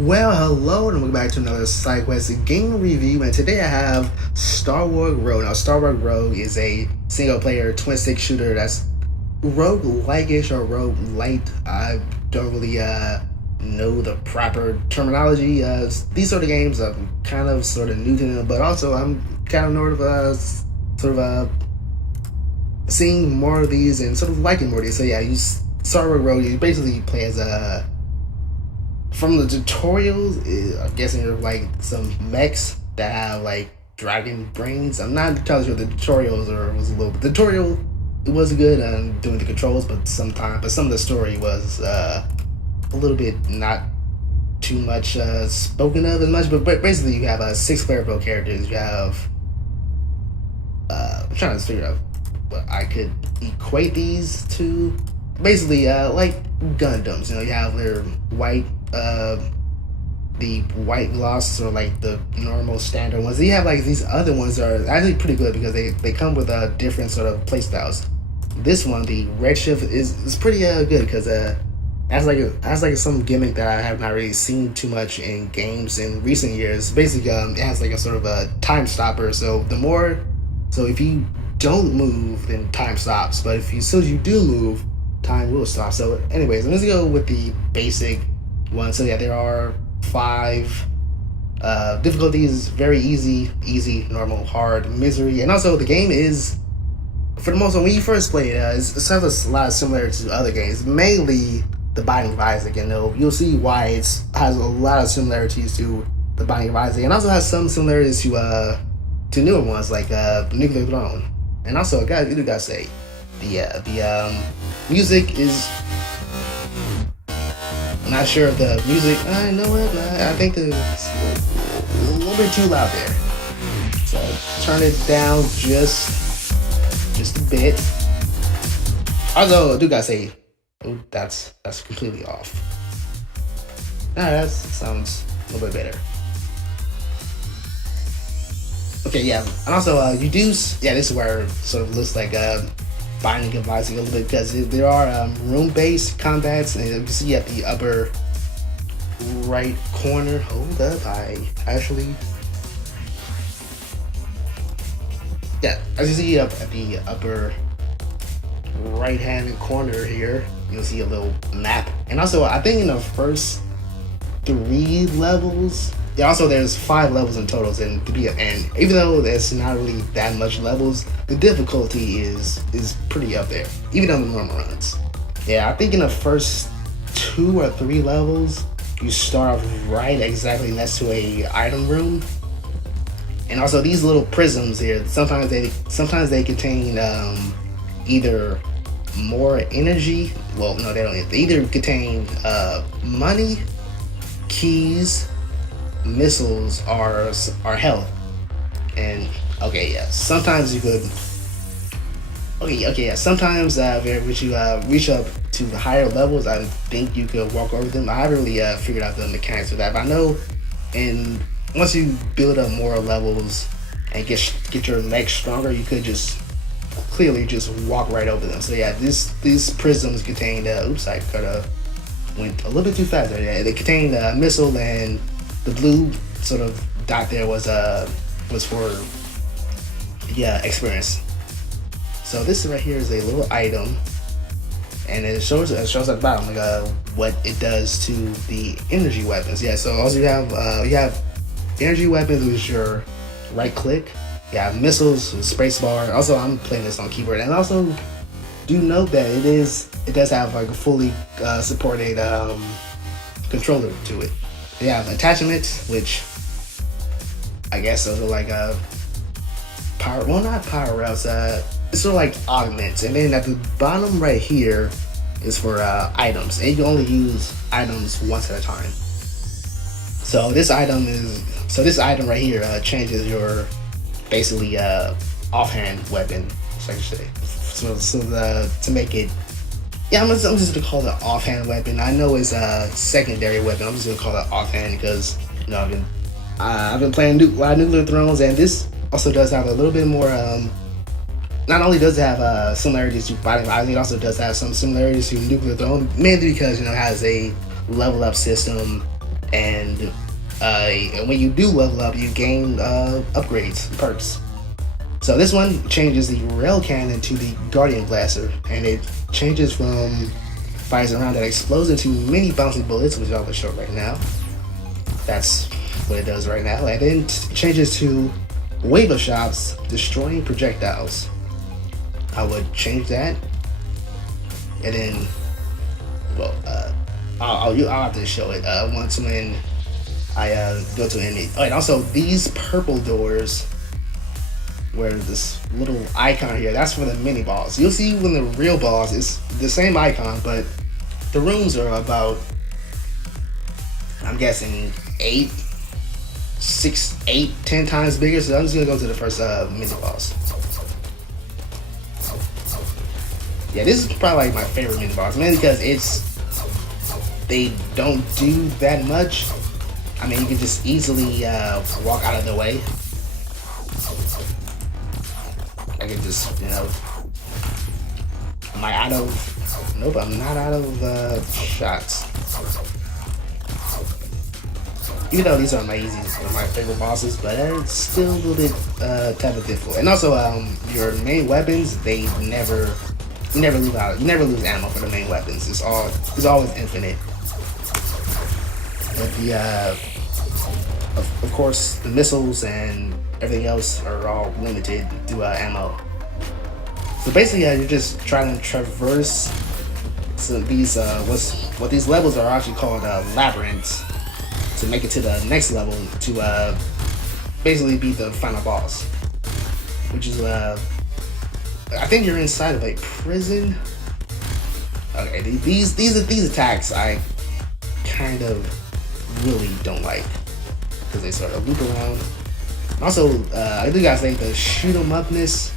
Well, hello and welcome back to another Sidekuest game review, and today I have Starward Rogue. Now, Starward Rogue is a single-player twin-stick shooter that's rogue-like-ish or rogue-light. I don't really know the proper terminology. These sort of games I'm kind of sort of new to them, but also I'm kind of seeing more of these and sort of liking more of these. So yeah, Starward Rogue, you basically play as a... From the tutorials, I'm guessing you're like some mechs that have like dragon brains. I'm not entirely sure the tutorials was a little. The tutorial, it was good on doing the controls, but some of the story was a little bit not too much spoken of as much. But basically, you have 6 playable characters. You have I'm trying to figure out what I could equate these to. Basically, like Gundams. You know, you have their white. The white gloss or like the normal standard ones. You have like these other ones that are actually pretty good because they come with different sort of play styles. This one, the red shift, is pretty good because has like some gimmick that I have not really seen too much in games in recent years. Basically, it has like a sort of a time stopper. So if you don't move, then time stops. But as soon as you do move, time will stop. So anyways, let's go with the basic one. So yeah, there are 5 difficulties: very easy, normal, hard, misery. And also the game is, for the most part, when you first play it, it has a lot of similarities to other games, mainly the Binding of Isaac. And you'll see why it has a lot of similarities to the Binding of Isaac, and also has some similarities to newer ones like Nuclear Throne. And also, you do gotta say, the music is... I'm not sure if the music, I know it, I think it's a little bit too loud there. So turn it down just a bit. Although I do gotta say, that's completely off. That sounds a little bit better. Okay, yeah, and also this is where it sort of looks like Binding of Isaac a little bit, because there are room-based combats, and you can see at the upper right corner. Hold up, as you see up at the upper right-hand corner here, you'll see a little map. And also, I think in the first 3 levels. Yeah, also there's 5 levels in total, and even though there's not really that much levels, the difficulty is pretty up there, even on the normal runs. Yeah, I think in the first 2 or 3 levels, you start off right exactly next to a item room. And also these little prisms here, sometimes they contain either more energy. Well, no, they don't. They either contain money, keys, missiles, are health. And sometimes you could sometimes if you reach up to the higher levels, I think you could walk over them. I haven't really figured out the mechanics of that, but I know once you build up more levels and get your legs stronger, you could clearly just walk right over them. So yeah, these prisms contain oops, I could have went a little bit too fast there. Yeah, they contain a missile, and the blue sort of dot there was for experience. So this right here is a little item, and it shows at the bottom like what it does to the energy weapons. Yeah, so also you have energy weapons, which is your right click. You have missiles, space bar. Also, I'm playing this on keyboard, and also do note that it does have like a fully supported controller to it. They have attachments, which I guess those are like not power ups. It's sort of like augments. And then at the bottom right here is for items, and you can only use items once at a time. So this item right here changes your basically offhand weapon, so I should say. To make it. Yeah, I'm just gonna call it offhand weapon. I know it's a secondary weapon. I'm just gonna call it offhand because I've been playing a lot of Nuclear Thrones, and this also does have a little bit more. Not only does it have similarities to Binding of Isaac, it also does have some similarities to Nuclear Throne, mainly because it has a level up system, and And when you do level up, you gain upgrades, perks. So this one changes the rail cannon to the Guardian Blaster, and it changes from fires around that explodes into mini bouncing bullets, which I will show right now. That's what it does right now. And then changes to wave of shots, destroying projectiles. I would change that, and then, well, I'll have to show it once when I go to enemy. Oh, and also these purple doors, where this little icon here, that's for the mini boss. You'll see when the real boss is the same icon, but the rooms are about, I'm guessing 8, 10 times bigger. So I'm just gonna go to the first mini boss. Yeah, this is probably like my favorite mini boss, mainly because they don't do that much. I mean, you can just easily walk out of the way. I can just, you know, am I out of? Nope, I'm not out of shots. Even though these are my favorite bosses, but it's still a little bit type of difficult. And also, your main weapons, you never lose ammo for the main weapons. It's always infinite. But of course, the missiles and everything else are all limited to ammo. So basically, you're just trying to traverse these what these levels are actually called labyrinths, to make it to the next level to basically beat the final boss, which is I think you're inside of a prison. Okay, these attacks I kind of really don't like, because they sort of loop around. Also, I do guys think the shoot 'em upness.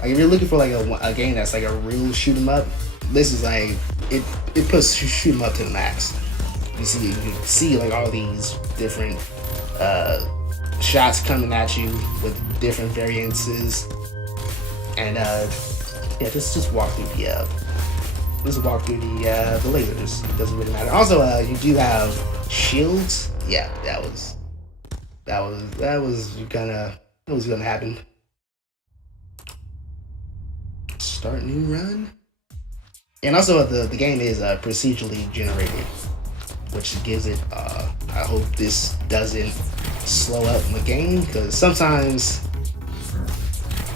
Like, if you're looking for like a game that's like a real shoot 'em up, this is like it puts shoot 'em up to the max. You see like all these different shots coming at you with different variances, and yeah, just walk through the the lasers. It doesn't really matter. Also, you do have shields. Yeah, that was gonna happen. Start new run. And also, the game is procedurally generated, which gives it. I hope this doesn't slow up the game, because sometimes,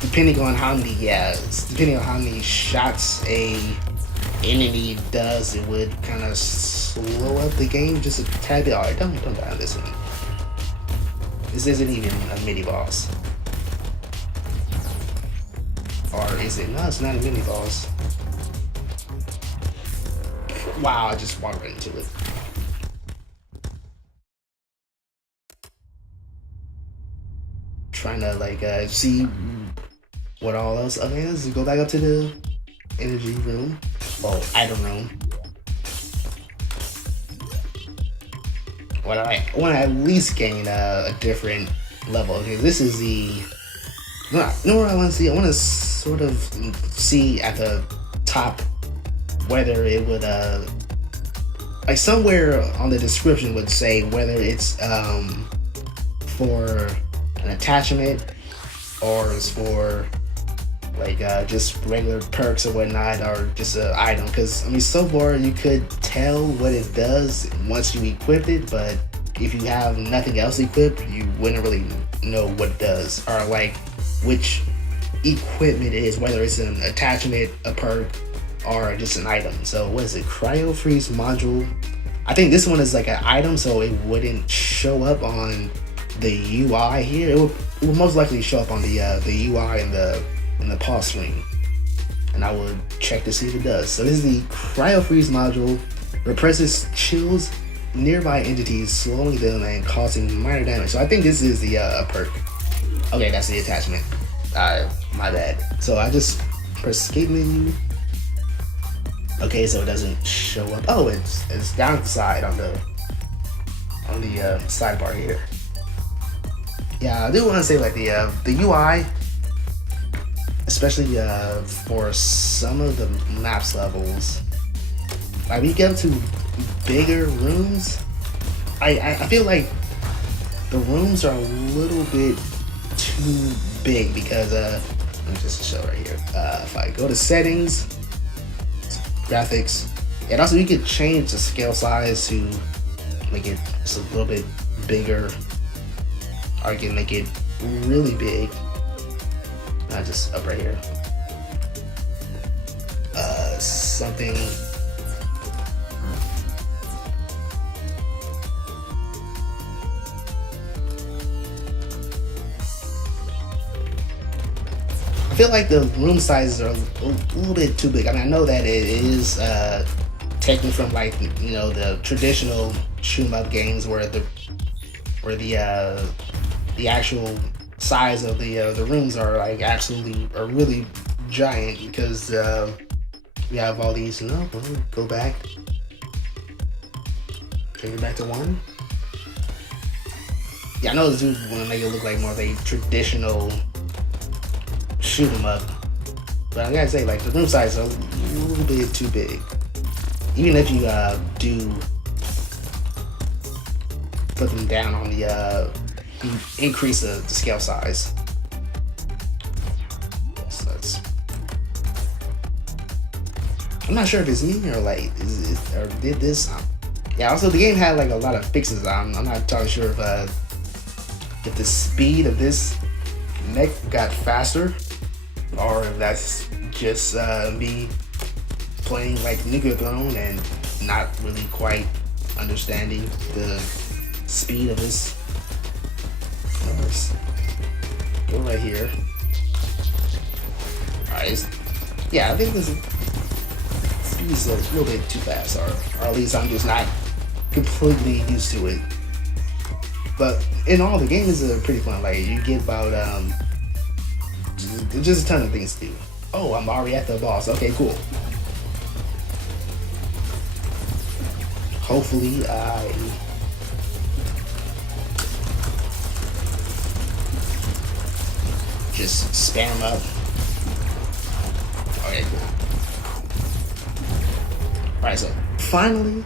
depending on how many shots a enemy does, it would kind of slow up the game just a tad bit. Alright, don't die on this one. This isn't even a mini boss. Or is it? No, it's not a mini boss. Wow, I just walked right into it. Trying to like see what all else. Okay, let's go back up to the energy room. Oh, item room. When I want to at least gain a different level. Okay, this is the. You know what I want to see? I want to sort of see at the top whether it would like somewhere on the description would say whether it's for an attachment or it's for like just regular perks or whatnot, or just an item. Because I mean, so far you could tell what it does once you equip it, but if you have nothing else equipped, you wouldn't really know what it does, or like which equipment it is, whether it's an attachment, a perk, or just an item. So what is it? Cryo freeze module. I think this one is like an item, so it wouldn't show up on the UI here. It would most likely show up on the UI in the pause screen, and I would check to see if it does. So this is the cryo freeze module. Represses chills nearby entities, slowing them and causing minor damage. So I think this is the perk. Okay, that's the attachment. My bad. So I just press escape menu. Okay, so it doesn't show up. Oh, it's down the side on the sidebar here. Yeah, I do want to say like the UI, especially for some of the maps levels, like when you get to bigger rooms, I feel like the rooms are a little bit too big because let me just show right here. If I go to settings, graphics, and also you can change the scale size to make it just a little bit bigger, or you can make it really big. Not just up right here. Something. I feel like the room sizes are a little bit too big. I mean, I know that it is taken from like the traditional shoot 'em up games where the actual size of the rooms are like are really giant because we have all these. No, go back. Take it back to one. Yeah, I know the dudes want to make it look like more of a traditional shoot 'em up, but I gotta say, like, the room size are a little bit too big. Even if you do put them down on the increase the scale size. So I'm not sure if it's me or like or did this. Yeah. Also, the game had like a lot of fixes. I'm not entirely sure if the speed of this mech got faster, or if that's just me playing like Nuclear Throne and not really quite understanding the speed of this. Let's go right here. Alright, yeah, I think this speed is a little bit too fast, or at least I'm just not completely used to it. But in all, the game is pretty fun. Like, you get about just a ton of things to do. Oh, I'm already at the boss. Okay, cool. Hopefully, I just spam up. Okay, cool. Alright, so finally.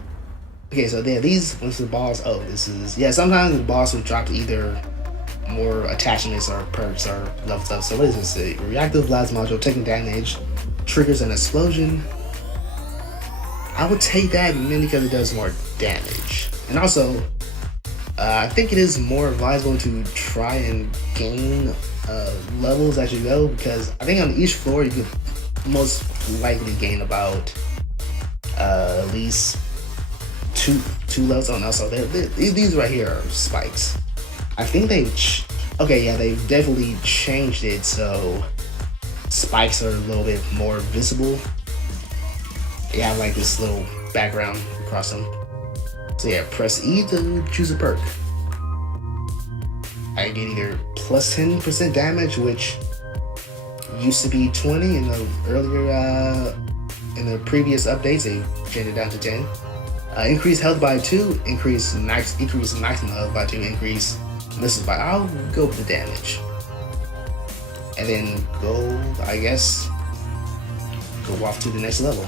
Okay, so there, these once the boss. Oh, this is, yeah. Sometimes the boss will drop either more attachments or perks or levels up. So what does this say? Reactive blast module taking damage triggers an explosion. I would take that mainly because it does more damage, and also I think it is more advisable to try and gain levels as you go, because I think on each floor you could most likely gain about at least two levels. Oh no, so these right here are spikes. I think they've they've definitely changed it so spikes are a little bit more visible. They have like this little background across them. So yeah, press E to choose a perk. I get either plus 10% damage, which used to be 20 in the earlier in the previous updates. They changed it down to 10. Increase health by 2, increase maximum health by 2, increase missiles by. I'll go with the damage, and then go off to the next level.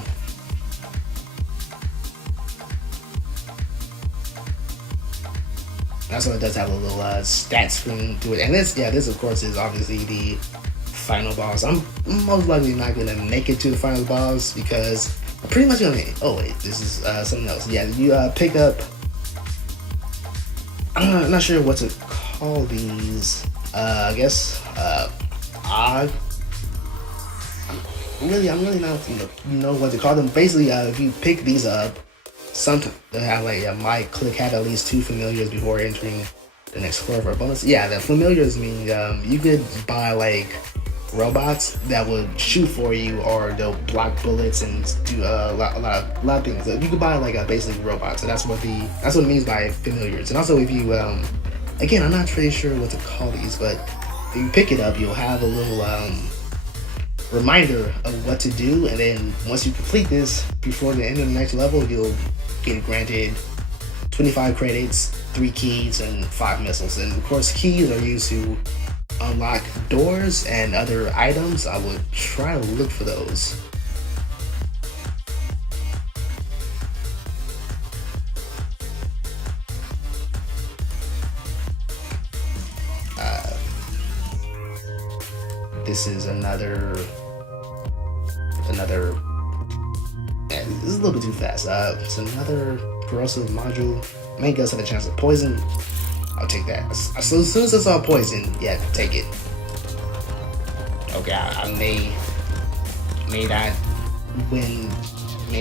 Also, it does have a little stat screen to it, and this of course is obviously the final boss. I'm most likely not gonna make it to the final boss because I'm pretty much gonna. Oh wait, this is something else. Yeah, you pick up. I'm not sure what to call these. I guess odd. I'm really not what to call them. Basically, if you pick these up, sometimes they have like might had at least 2 familiars before entering the next floor for a bonus. Yeah, the familiars mean you could buy like robots that would shoot for you, or they'll block bullets and do a lot of things. You could buy like basically robots, and that's what it means by familiars. And also, if you again, I'm not really sure what to call these, but if you pick it up, you'll have a little reminder of what to do, and then once you complete this before the end of the next level, you'll get granted 25 credits, 3 keys, and 5 missiles. And of course, keys are used to unlock doors and other items. I would try to look for those. This is another. Yeah, this is a little bit too fast. It's another corrosive module. Main guns have a chance of poison. I'll take that. As soon as I saw poison, yeah, take it. Okay, I may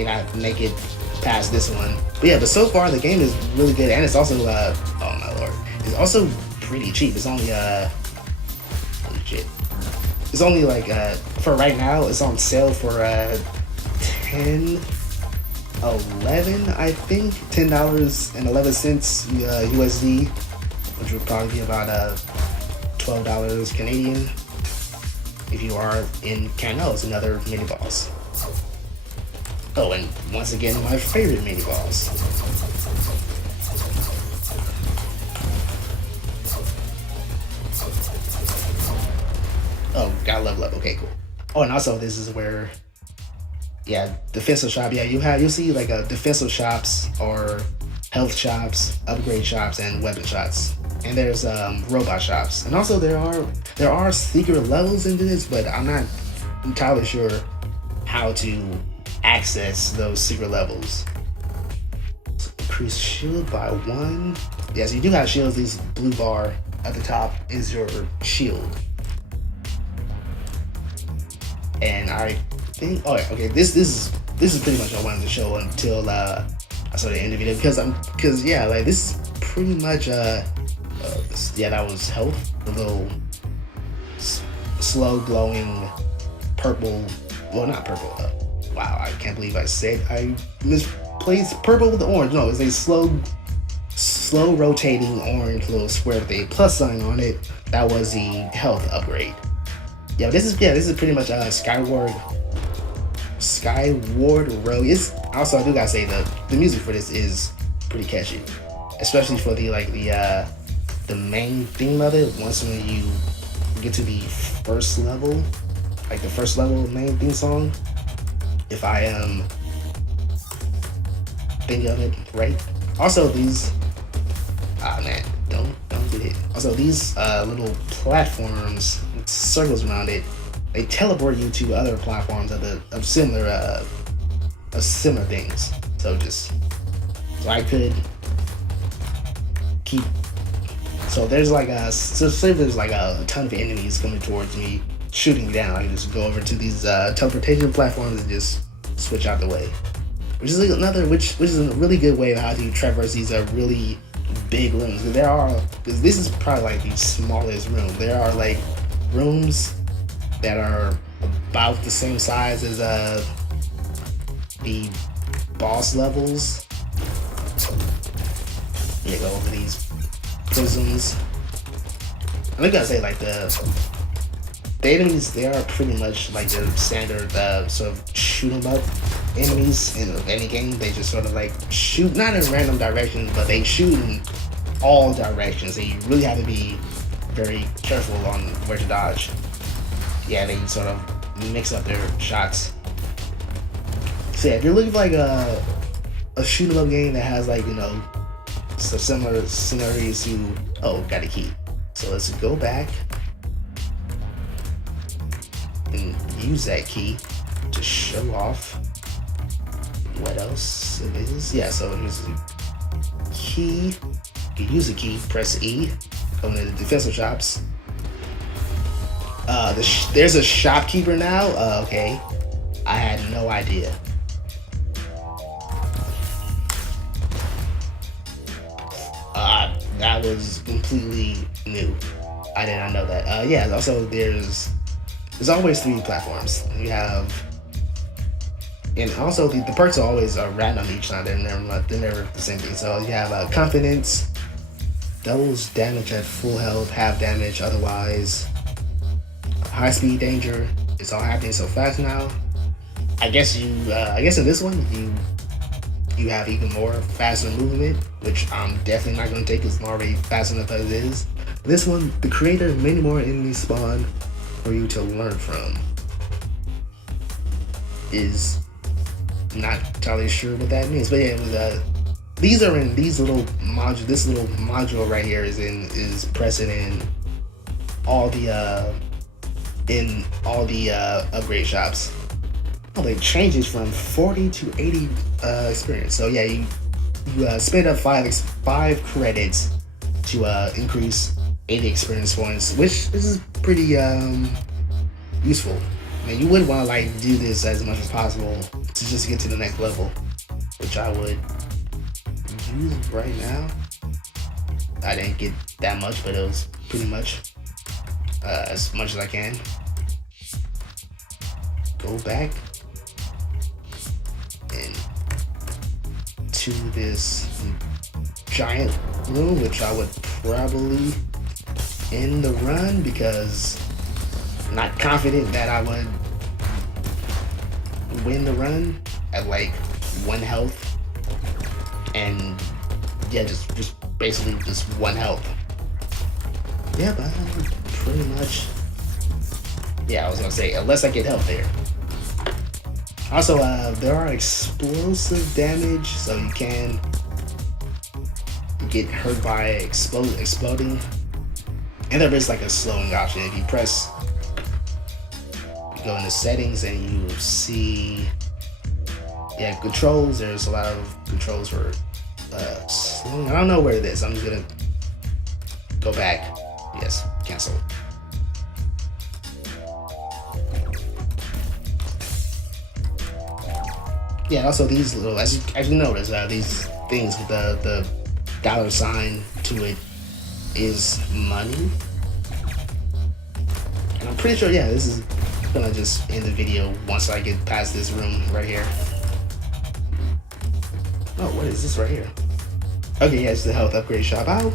not make it past this one. But yeah, but so far the game is really good, and it's also oh my lord, it's also pretty cheap. It's only holy shit. It's only like for right now, it's on sale for 10, 11, I think, $10.11 USD, which would probably be about $12 Canadian. If you are in Canada, it's another mini boss. Oh, and once again, my favorite mini boss. Oh, gotta level up. Okay, cool. Oh, and also this is where, yeah, defensive shop. Yeah, you'll see like defensive shops or health shops, upgrade shops, and weapon shops. And there's robot shops. And also there are secret levels into this, but I'm not entirely sure how to access those secret levels. So increase shield by 1. Yes, you do have shields. This blue bar at the top is your shield. And I think, oh yeah, okay, this is pretty much what I wanted to show until I saw the end of the video, because yeah, like this is pretty much yeah, that was health, a little slow glowing purple, well, not purple, wow, I can't believe I misplaced purple with the orange. No, it's a slow rotating orange little square with a plus sign on it. That was the health upgrade. Yeah, this is pretty much Skyward Rogue. It's also, I do gotta say the music for this is pretty catchy, especially for the main theme of it. Once when you get to the first level, like the first level main theme song, if I am thinking of it right. Also these, man, don't get hit. Also these little platforms with circles around it, they teleport you to other platforms of similar things. So I could keep. So there's like say there's like a ton of enemies coming towards me, shooting me down. I can just go over to these teleportation platforms and just switch out the way, which is which is a really good way of how to traverse these really big rooms. Because this is probably like the smallest room. There are like rooms that are about the same size as the boss levels. Yeah, go over these prisms. I gotta say, like the enemies, they are pretty much like the standard sort of shoot 'em up enemies in any game. They just sort of like shoot, not in random directions, but they shoot in all directions, and you really have to be very careful on where to dodge. Yeah, they sort of mix up their shots. So yeah, if you're looking for like a shoot 'em up game that has like, you know, some similar scenarios to, oh, got a key. So let's go back and use that key to show off what else it is. Yeah, so here's the key. You can use the key, press E, go into the defensive shops. There's a shopkeeper now. Okay, I had no idea. That was completely new. I did not know that. Yeah. Also, there's always 3 platforms. You have, and also the perks are always random each time. They're never the same thing. So you have confidence, doubles damage at full health, half damage otherwise. High speed danger. It's all happening so fast now. I guess in this one you have even more faster movement, which I'm definitely not going to take because I'm already fast enough as it is. This one, the creator, many more enemies spawn for you to learn from. Is not entirely sure what that means, but yeah, these are in these little module. This little module right here is present in all the in all the upgrade shops. Oh, they changes from 40 to 80 experience. So yeah, you spend up five credits to increase 80 experience points, which is pretty useful. I mean, you would want to like do this as much as possible to just get to the next level, which I would use right now. I didn't get that much, but it was pretty much as much as I can. Go back and to this giant room, which I would probably end the run because I'm not confident that I would win the run at like 1 health, and yeah, just basically just 1 health. Yeah, but pretty much, yeah, I was gonna say unless I get health there. Also, there are explosive damage, so you can get hurt by exploding, and there is like a slowing option. If you press, you go into settings and you see, yeah, controls. There's a lot of controls for slowing. I don't know where it is. I'm just gonna go back. Yes, cancel. Yeah, also these little, as you notice, these things with the $sign to it is money. And I'm pretty sure, yeah, this is gonna just end the video once I get past this room right here. Oh, what is this right here? Okay, yeah, it's the health upgrade shop. I'll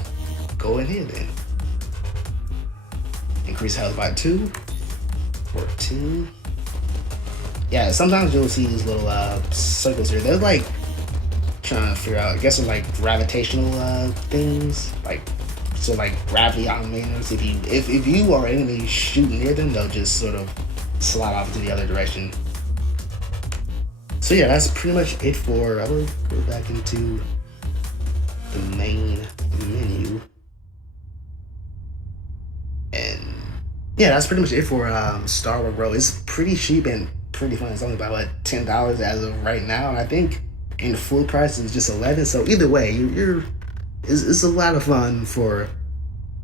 go in here then. Increase health by 2. 14. Yeah, sometimes you'll see these little circles here. They're like trying to figure out, I guess they're like gravitational things. Like, so like gravity automators. If you or enemy shoot near them, they'll just sort of slide off to the other direction. So yeah, that's pretty much it for, I will go back into the main menu. And yeah, that's pretty much it for Starward Rogue. It's pretty cheap and pretty fun. It's only about what, $10 as of right now, and I think in the full price it's just $11. So either way, it's a lot of fun for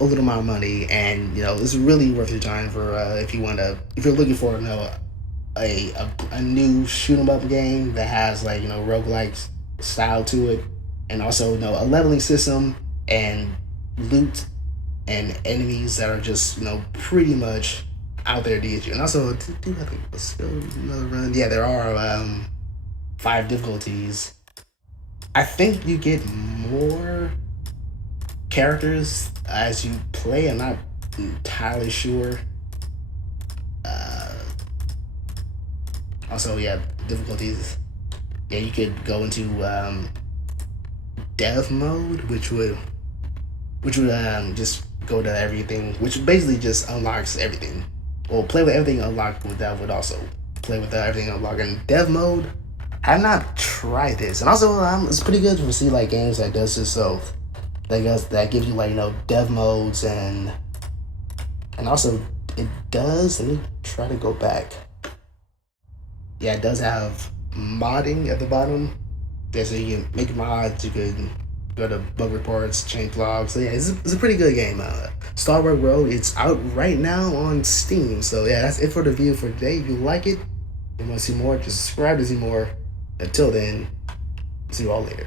a little amount of money, and you know it's really worth your time for if you're looking for a new shoot 'em up game that has like roguelike style to it, and also a leveling system and loot and enemies that are just pretty much out there to get you. And also, do I think let's go another run. Yeah, there are 5 difficulties. I think you get more characters as you play. I'm not entirely sure. Also, yeah, difficulties. Yeah, you could go into dev mode, which would just go to everything, which basically just unlocks everything. Well, play with everything unlocked with that would also play with everything unlocked. In dev mode, I have not tried this, and also it's pretty good to see like games that does this. So that gives you like dev modes, and also it does. Let me try to go back. Yeah, it does have modding at the bottom. Yeah, so you can make mods. You could go to bug reports, change logs. So yeah, it's a pretty good game. Starward Rogue, it's out right now on Steam. So yeah, that's it for the video for today. If you like it and want to see more, just subscribe to see more. Until then, see you all later.